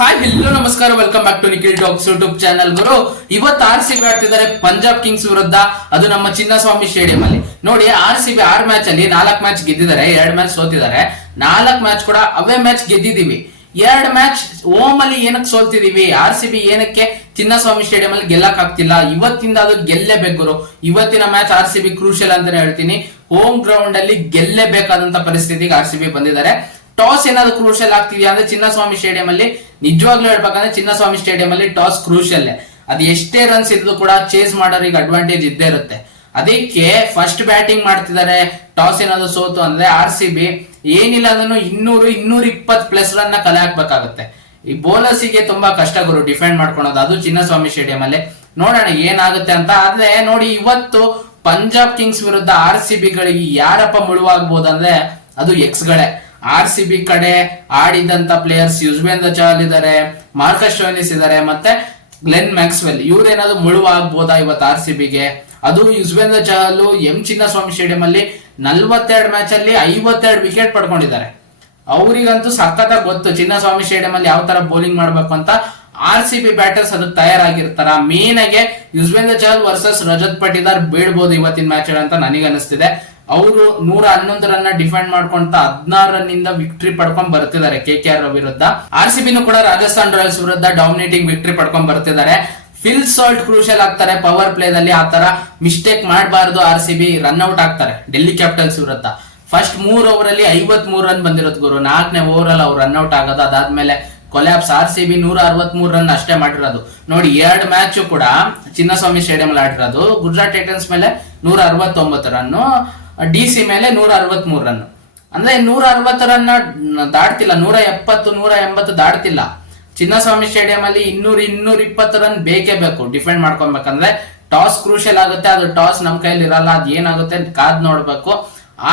Hi hello ನಮಸ್ಕಾರ, welcome back to Nikhil talks YouTube channel. ಗುರು, ಇವತ್ತು RCB ಆಡ್ತಿದ್ದಾರೆ ಪಂಜಾಬ್ ಕಿಂಗ್ಸ್ ವಿರುದ್ಧ. ಅದು ನಮ್ಮ ಚಿನ್ನಸ್ವಾಮಿ ಸ್ಟೇಡಿಯಂ ಅಲ್ಲಿ. ನೋಡಿ, RCB 6 ಮ್ಯಾಚ್ ಅಲ್ಲಿ 4 ಮ್ಯಾಚ್ ಗೆದ್ದಿದ್ದಾರೆ, 2 ಮ್ಯಾಚ್ ಸೋತಿದ್ದಾರೆ. 4 ಮ್ಯಾಚ್ ಕೂಡ ಅವೇ ಮ್ಯಾಚ್ ಗೆದ್ದಿದೀವಿ. 2 ಮ್ಯಾಚ್ ಹೋಮ್ ಅಲ್ಲಿ ಏನಕ್ಕೆ ಸೋಲ್ತಿದೀವಿ? RCB ಏನಕ್ಕೆ ಚಿನ್ನಸ್ವಾಮಿ ಸ್ಟೇಡಿಯಂ ಅಲ್ಲಿ ಗೆಲ್ಲಕ್ ಆಗ್ತಿಲ್ಲ? ಇವತ್ತಿಂದ ಅದು ಗೆಲ್ಲೇಬೇಕು ಗುರು. ಇವತ್ತಿನ ಮ್ಯಾಚ್ RCB ಕ್ರೂಷಿಯಲ್ ಅಂತಾನೆ ಹೇಳ್ತೀನಿ. ಹೋಮ್ ಗ್ರೌಂಡ್ ಅಲ್ಲಿ ಗೆಲ್ಲೇಬೇಕಾದಂತ ಪರಿಸ್ಥಿತಿಗೆ RCB ಬಂದಿದ್ದಾರೆ. ಟಾಸ್ ಏನಾದ್ರು ಕ್ರೂಷಿಯಲ್ ಆಗ್ತಿದ್ಯಾ ಅಂದ್ರೆ ಚಿನ್ನಸ್ವಾಮಿ ಸ್ಟೇಡಿಯಂ ಅಲ್ಲಿ ನಿಜವಾಗ್ಲೂ ಹೇಳ್ಬೇಕಂದ್ರೆ ಚಿನ್ನಸ್ವಾಮಿ ಸ್ಟೇಡಿಯಂ ಅಲ್ಲಿ ಟಾಸ್ ಕ್ರೂಷಿಯಲ್. ಅದು ಎಷ್ಟೇ ರನ್ಸ್ ಇದ್ರು ಕೂಡ ಚೇಸ್ ಮಾಡೋರಿಗೆ ಅಡ್ವಾಂಟೇಜ್ ಇದ್ದೇ ಇರುತ್ತೆ. ಅದಕ್ಕೆ ಫಸ್ಟ್ ಬ್ಯಾಟಿಂಗ್ ಮಾಡ್ತಿದ್ದಾರೆ. ಟಾಸ್ ಏನಾದ್ರು ಸೋತು ಅಂದ್ರೆ RCB ಏನಿಲ್ಲ ಅಂದ್ರೆ 200-220 ಪ್ಲಸ್ ರನ್ ಕಲೆ ಹಾಕ್ಬೇಕಾಗುತ್ತೆ. ಈ ಬೌಲರ್ಸ್ ಗೆ ತುಂಬಾ ಕಷ್ಟ ಗುರು ಡಿಫೆಂಡ್ ಮಾಡ್ಕೊಳೋದು, ಅದು ಚಿನ್ನಸ್ವಾಮಿ ಸ್ಟೇಡಿಯಂ ಅಲ್ಲಿ. ನೋಡೋಣ ಏನಾಗುತ್ತೆ ಅಂತ. ಆದ್ರೆ ನೋಡಿ, ಇವತ್ತು ಪಂಜಾಬ್ ಕಿಂಗ್ಸ್ ವಿರುದ್ಧ RCB ಗಳಿಗೆ ಯಾರಪ್ಪ ಮುಳುವಾಗಬಹುದು ಅಂದ್ರೆ ಅದು ಎಕ್ಸ್ ಗಳೇ. RCB ಕಡೆ ಆಡಿದಂತ ಪ್ಲೇಯರ್ಸ್ ಯುಜ್ವೇಂದ್ರ ಚಹಲ್ ಇದಾರೆ, ಮಾರ್ಕಸ್ ಸ್ಟೋಯ್ನಿಸ್ ಇದಾರೆ, ಮತ್ತೆ ಗ್ಲೆನ್ ಮ್ಯಾಕ್ಸ್ವೆಲ್. ಇವ್ರೇನಾದ್ರು ಮುಳುವಾಗಬಹುದಾ ಇವತ್ತು RCB ಗೆ? ಅದು ಯುಜ್ವೇಂದ್ರ ಚಹಲ್ ಚಿನ್ನಸ್ವಾಮಿ ಸ್ಟೇಡಿಯಂ ಅಲ್ಲಿ 42 ಮ್ಯಾಚ್ ಅಲ್ಲಿ 52 ವಿಕೆಟ್ ಪಡ್ಕೊಂಡಿದ್ದಾರೆ. ಅವರಿಗಂತೂ ಸಖತ್ತಾಗಿ ಗೊತ್ತು ಚಿನ್ನಸ್ವಾಮಿ ಸ್ಟೇಡಿಯಂ ಅಲ್ಲಿ ಯಾವ ತರ ಬೌಲಿಂಗ್ ಮಾಡ್ಬೇಕು ಅಂತ. RCB ಬ್ಯಾಟರ್ಸ್ ಅದು ತಯಾರಾಗಿರ್ತಾರ. ಮೇನ್ ಆಗಿ ಯುಜ್ವೇಂದ್ರ ಚಹಲ್ ವರ್ಸಸ್ ರಜತ್ ಪಟಿದಾರ್ ಬೀಳ್ಬಹುದು ಇವತ್ತಿನ ಮ್ಯಾಚ್ ಅಂತ ನನಗೆ ಅನಿಸ್ತಿದೆ. ಅವರು 111 ರನ್ ಡಿಫೆಂಡ್ ಮಾಡ್ಕೊಂತ 16 ರನ್ ವಿಕ್ಟರಿ ಪಡ್ಕೊಂಡ್ ಬರ್ತಿದ್ದಾರೆ KKR ವಿರುದ್ಧ. RCB ಕೂಡ ರಾಜಸ್ಥಾನ್ ರಾಯಲ್ಸ್ ವಿರುದ್ಧ ಡಾಮಿನೇಟಿಂಗ್ ವಿಕ್ಟರಿ ಪಡ್ಕೊಂಡ್ ಬರ್ತಿದ್ದಾರೆ. ಫಿಲ್ ಸಾಲ್ಟ್ ಕ್ರೂಷಿಯಲ್ ಆಗ್ತಾರೆ ಪವರ್ ಪ್ಲೇ ದಲ್ಲಿ. ಆ ತರ ಮಿಸ್ಟೇಕ್ ಮಾಡಬಾರದು. RCB ರನ್ ಔಟ್ ಆಗ್ತಾರೆ ಡೆಲ್ಲಿ ಕ್ಯಾಪಿಟಲ್ಸ್ ವಿರುದ್ಧ. ಫಸ್ಟ್ 3 ಓವರ್ ಅಲ್ಲಿ 53 ರನ್ ಬಂದಿರೋದು ಗುರು. 4ನೇ ಓವರ್ ಅಲ್ಲಿ ಅವ್ರು ರನ್ ಔಟ್ ಆಗೋದು. ಅದಾದ್ಮೇಲೆ ಕೊಲ್ಯಾಪ್ಸ್. RCB 163 ರನ್ ಅಷ್ಟೇ ಮಾಡಿರೋದು. ನೋಡಿ, 2 ಮ್ಯಾಚ್ ಕೂಡ ಚಿನ್ನಸ್ವಾಮಿ ಸ್ಟೇಡಿಯಂ ಅಲ್ಲಿ ಆಡಿರೋದು. ಗುಜರಾತ್ ಟೈಟನ್ಸ್ ಮೇಲೆ 169 ರನ್, DC ಮೇಲೆ 163 ರನ್. ಅಂದ್ರೆ 160 ರನ್ ದಾಟ್ತಿಲ್ಲ, 170-180 ದಾಟ್ತಿಲ್ಲ. ಚಿನ್ನಸ್ವಾಮಿ ಸ್ಟೇಡಿಯಂ ಅಲ್ಲಿ 200-220 ರನ್ ಬೇಕೇ ಬೇಕು ಡಿಫೆಂಡ್ ಮಾಡ್ಕೊಬೇಕಂದ್ರೆ. ಟಾಸ್ ಕ್ರೂಷಿಯಲ್ ಆಗುತ್ತೆ. ಅದು ಟಾಸ್ ನಮ್ ಕೈಯಲ್ಲಿ ಇರಲ್ಲ. ಅದ್ ಏನಾಗುತ್ತೆ ಕಾದ್ ನೋಡ್ಬೇಕು.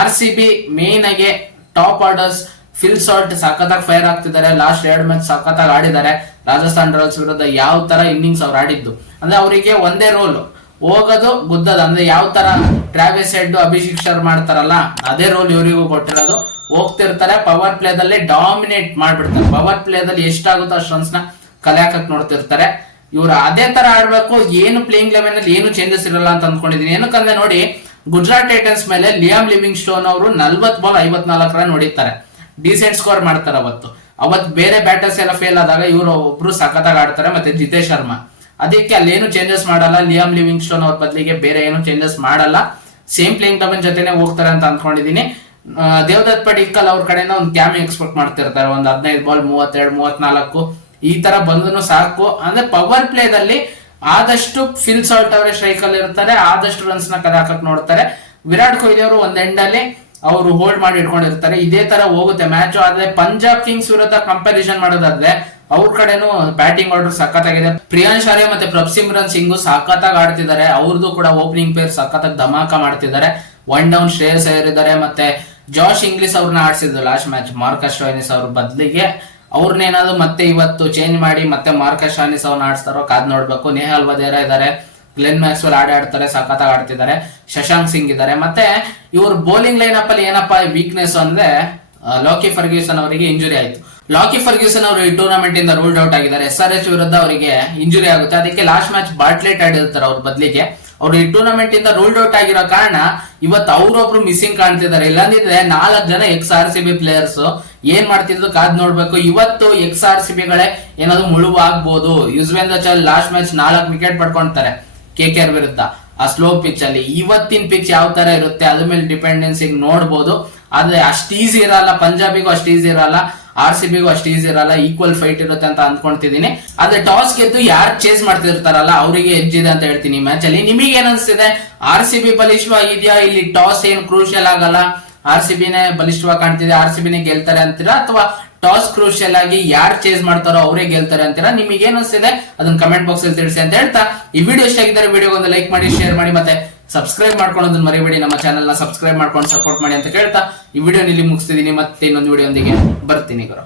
RCB ಮೇನ್ ಆಗಿ ಟಾಪ್ ಆರ್ಡರ್ಸ್ ಫಿಲ್ ಸಾಲ್ಟ್ ಸಖತ್ತಾಗಿ ಫೈರ್ ಆಗ್ತಿದ್ದಾರೆ. ಲಾಸ್ಟ್ 2 ಮ್ಯಾಚ್ ಸಖತ್ತಾಗಿ ಆಡಿದ್ದಾರೆ ರಾಜಸ್ಥಾನ್ ರಾಯಲ್ಸ್ ವಿರುದ್ಧ. ಯಾವ ತರ ಇನ್ನಿಂಗ್ಸ್ ಅವ್ರು ಆಡಿದ್ದು ಅಂದ್ರೆ ಅವರಿಗೆ ಒಂದೇ ರೋಲ್, ಹೋಗೋದು ಗುದ್ದದು. ಅಂದ್ರೆ ಯಾವ ತರ ಟ್ರಾವಿಸ್ ಹೆಡ್, ಅಭಿಷೇಕ್ ಶರ್ಮಾ ಮಾಡ್ತಾರಲ್ಲ ಅದೇ ರೋಲ್ ಇವರಿಗೂ ಕೊಟ್ಟಿರೋದು. ಹೋಗ್ತಿರ್ತಾರೆ ಪವರ್ ಪ್ಲೇ ದಲ್ಲಿ ಡಾಮಿನೇಟ್ ಮಾಡ್ಬಿಡ್ತಾರೆ. ಪವರ್ ಪ್ಲೇ ದಲ್ಲಿ ಎಷ್ಟಾಗುತ್ತೋ ಅಷ್ಟು ರನ್ಸ್ ನ ಕಲೆ ಹಾಕಕ್ ನೋಡ್ತಿರ್ತಾರೆ. ಇವ್ರು ಅದೇ ತರ ಆಡ್ಬೇಕು. ಏನು ಪ್ಲೇಯಿಂಗ್ ಲೆವೆನ್ ಅಲ್ಲಿ ಏನು ಚೇಂಜಸ್ ಇರಲ್ಲ ಅಂತ ಅನ್ಕೊಂಡಿದೀನಿ. ಏನಕ್ಕಂದ್ರೆ ನೋಡಿ, ಗುಜರಾತ್ ಟೈಟನ್ಸ್ ಮೇಲೆ ಲಿಯಾಮ್ ಲಿವಿಂಗ್ ಸ್ಟೋನ್ ಅವರು 40 ಬಾಲ್ 54 ರನ್ ಹೊಡಿತಾರೆ. ಡಿಸೆಂಟ್ ಸ್ಕೋರ್ ಮಾಡ್ತಾರೆ. ಅವತ್ತು ಬೇರೆ ಬ್ಯಾಟರ್ಸ್ ಎಲ್ಲ ಫೇಲ್ ಆದಾಗ ಇವರು ಒಬ್ರು ಸಖತ್ತಾಗಿ ಆಡ್ತಾರೆ. ಮತ್ತೆ ಜಿತೇಶ್ ಶರ್ಮಾ. ಅದಕ್ಕೆ ಅಲ್ಲೇನು ಚೇಂಜಸ್ ಮಾಡಲ್ಲ. ಲಿಯಾಮ್ ಲಿವಿಂಗ್ ಸ್ಟೋನ್ ಅವ್ರ ಬದಲಿಗೆ ಬೇರೆ ಏನು ಚೇಂಜಸ್ ಮಾಡಲ್ಲ. ಸೇಮ್ ಪ್ಲೇಯಿಂಗ್ ಲೆವೆನ್ ಜೊತೆನೆ ಹೋಗ್ತಾರೆ ಅಂತ ಅನ್ಕೊಂಡಿದೀನಿ. ದೇವದತ್ ಪಡಿಕ್ಕಲ್ ಅವ್ರ ಕಡೆಯಿಂದ ಒಂದು ಕ್ಯಾಮಿ ಎಕ್ಸ್ಪೆಕ್ಟ್ ಮಾಡ್ತಿರ್ತಾರೆ. ಒಂದು 15 ಬಾಲ್ 32-34 ಈ ತರ ಬಂದ್ರು ಸಾಕು. ಅಂದ್ರೆ ಪವರ್ ಪ್ಲೇ ದಲ್ಲಿ ಆದಷ್ಟು ಫಿಲ್ ಸಾಲ್ಟ್ ಅವರೇ ಸ್ಟ್ರೈಕ್ ಅಲ್ಲಿ ಇರ್ತಾರೆ. ಆದಷ್ಟು ರನ್ಸ್ ನ ಕಲೆ ಹಾಕಕ್ ನೋಡ್ತಾರೆ. ವಿರಾಟ್ ಕೊಹ್ಲಿ ಅವರು ಒಂದ್ ಎಂಡ್ ಅಲ್ಲಿ ಅವರು ಹೋಲ್ಡ್ ಮಾಡಿ ಇಟ್ಕೊಂಡಿರ್ತಾರೆ. ಇದೇ ತರ ಹೋಗುತ್ತೆ ಮ್ಯಾಚ್. ಆದ್ರೆ ಪಂಜಾಬ್ ಕಿಂಗ್ಸ್ ವಿರುದ್ಧ ಕಂಪ್ಯಾರಿಸನ್ ಮಾಡೋದಾದ್ರೆ ಅವ್ರ ಕಡೆನೂ ಬ್ಯಾಟಿಂಗ್ ಆರ್ಡರ್ ಸಖತ್ತಾಗಿದೆ. ಪ್ರಿಯಾಂಶ್ ಆರ್ಯ ಮತ್ತೆ ಪ್ರಭ್ಸಿಮ್ರನ್ ಸಿಂಗ್ ಸಖತ್ತಾಗಿ ಆಡ್ತಿದ್ದಾರೆ. ಅವ್ರದ್ದು ಕೂಡ ಓಪನಿಂಗ್ ಪೇರ್ ಸಖತ್ತಾಗಿ ಧಮಾಕ ಮಾಡ್ತಿದ್ದಾರೆ. 1 ಡೌನ್ ಶ್ರೇಯಸ್ ಅಯ್ಯರ್ ಇದ್ದಾರೆ. ಮತ್ತೆ ಜಾಶ್ ಇಂಗ್ಲಿಸ್ ಅವ್ರನ್ನ ಆಡ್ಸಿದ್ರು ಲಾಸ್ಟ್ ಮ್ಯಾಚ್ ಮಾರ್ಕಸ್ ಸ್ಟೋಯ್ನಿಸ್ ಅವ್ರ ಬದಲಿಗೆ. ಅವ್ರನ್ನೇನಾದ್ರು ಮತ್ತೆ ಇವತ್ತು ಚೇಂಜ್ ಮಾಡಿ ಮತ್ತೆ ಮಾರ್ಕಸ್ ಸ್ಟೋಯ್ನಿಸ್ ಅವ್ರನ್ನ ಆಡ್ಸ್ತಾರೋ ಕಾದ್ ನೋಡ್ಬೇಕು. ನೇಹಲ್ ವಧೇರಾ ಇದ್ದಾರೆ, ಗ್ಲೆನ್ ಮ್ಯಾಕ್ಸ್ವೆಲ್ ಆಡ್ತಾರೆ, ಸಖತ್ತಾಗಿ ಆಡ್ತಿದ್ದಾರೆ. ಶಶಾಂಕ್ ಸಿಂಗ್ ಇದ್ದಾರೆ. ಮತ್ತೆ ಇವ್ರ ಬೌಲಿಂಗ್ ಲೈನ್ ಅಪ್ ಅಲ್ಲಿ ಏನಪ್ಪಾ ವೀಕ್ನೆಸ್ ಅಂದ್ರೆ ಲಾಕಿ ಫರ್ಗ್ಯೂಸನ್ ಅವರಿಗೆ ಇಂಜುರಿ ಆಯ್ತು. ಲಾಕಿ ಫರ್ಗ್ಯೂಸನ್ ಅವರು ಈ ಟೂರ್ನಮೆಂಟ್ ಇಂದ ರೂಲ್ಡ್ ಔಟ್ ಆಗಿದ್ದಾರೆ. SRH ವಿರುದ್ಧ ಅವರಿಗೆ ಇಂಜುರಿ ಆಗುತ್ತೆ. ಅದಕ್ಕೆ ಲಾಸ್ಟ್ ಮ್ಯಾಚ್ ಬಾಟ್ಲೆಟ್ ಆಡಿರ್ತಾರೆ ಅವ್ರ ಬದಲಿಗೆ. ಅವ್ರು ಈ ಟೂರ್ನಮೆಂಟ್ ಇಂದ ರೂಲ್ಡ್ ಔಟ್ ಆಗಿರೋ ಕಾರಣ ಇವತ್ತು ಅವ್ರೊಬ್ರು ಮಿಸ್ಸಿಂಗ್ ಕಾಣ್ತಿದ್ದಾರೆ. ಇಲ್ಲಾಂದಿದ್ರೆ 4 ಜನ RCB ಪ್ಲೇಯರ್ಸ್ ಏನ್ ಮಾಡ್ತಿದ್ರು ಕಾದ್ ನೋಡ್ಬೇಕು. ಇವತ್ತು RCB ಗಳೇ ಏನಾದ್ರು ಮುಳುವಾಗ್ಬೋದು. Yuzvendra Chahal last match 4 wicket ಪಡ್ಕೊಂತಾರೆ KKR ವಿರುದ್ಧ ಆ ಸ್ಲೋ ಪಿಚ್ ಅಲ್ಲಿ. ಇವತ್ತಿನ ಪಿಚ್ ಯಾವ ತರ ಇರುತ್ತೆ ಅದ್ರ ಮೇಲೆ ಡಿಪೆಂಡೆನ್ಸಿ ನೋಡ್ಬೋದು. ಆದ್ರೆ ಅಷ್ಟು ಈಸಿ ಇರಲ್ಲ. ಪಂಜಾಬಿಗೂ ಅಷ್ಟು ಈಸಿ ಇರಲ್ಲ, RCBಗೂ ಅಷ್ಟು ಈಸಿ ಇರಲ್ಲ. ಈಕ್ವಲ್ ಫೈಟ್ ಇರುತ್ತೆ ಅಂತ ಅನ್ಕೊಂತಿದೀನಿ. ಆದ್ರೆ ಟಾಸ್ ಗೆದ್ದು ಯಾರು ಚೇಸ್ ಮಾಡ್ತಿರ್ತಾರಲ್ಲ ಅವರಿಗೆ ಎಜ್ಜಿದೆ ಅಂತ ಹೇಳ್ತೀನಿ ಈ ಮ್ಯಾಚ್ ಅಲ್ಲಿ. ನಿಮಗೆ ಏನ್ ಅನ್ಸ್ತಿದೆ? RCB ಬಲಿಷ್ಠವಾಗಿದ್ಯಾ? ಇಲ್ಲಿ ಟಾಸ್ ಏನ್ ಕ್ರೂಷಿಯಲ್ ಆಗಲ್ಲ, RCBನೇ ಬಲಿಷ್ಠವಾಗಿ ಕಾಣ್ತಿದೆ, RCBನೇ ಗೆಲ್ತಾರೆ ಅಂತೀರಾ? ಅಥವಾ ಟಾಸ್ ಕ್ರೂಷಿಯಲ್ ಆಗಿ ಯಾರು ಚೇಸ್ ಮಾಡ್ತಾರೋ ಅವರೇ ಗೆಲ್ತಾರೆ ಅಂತೀರಾ? ನಿಮಗೆ ಏನ್ ಅನ್ಸ್ತಿದೆ ಅದನ್ನ ಕಮೆಂಟ್ ಬಾಕ್ಸ್ ಅಲ್ಲಿ ತಿಳಿಸಿ ಅಂತ ಹೇಳ್ತಾ, ಈ ವಿಡಿಯೋ ಇಷ್ಟ ಆಗಿದ್ದಾರೆ ವಿಡಿಯೋ ಒಂದು ಲೈಕ್ ಮಾಡಿ, ಶೇರ್ ಮಾಡಿ, ಮತ್ತೆ ಸಬ್ಸ್ಕ್ರೈಬ್ ಮಾಡ್ಕೊಳ್ಳೋದನ್ನ ಮರಿಬೇಡಿ. ನಮ್ಮ ಚಾನೆಲ್ ನ ಸಬ್ಸ್ಕ್ರೈಬ್ ಮಾಡ್ಕೊಂಡು ಸಪೋರ್ಟ್ ಮಾಡಿ ಅಂತ ಕೇಳ್ತಾ ಈ ವಿಡಿಯೋ ಇಲ್ಲಿ ಮುಗಿಸ್ತಿದೀನಿ. ಮತ್ತೆ ಇನ್ನೊಂದು ವಿಡಿಯೋ ಒಂದಿಗೆ ಬರ್ತೀನಿ ಗುರು.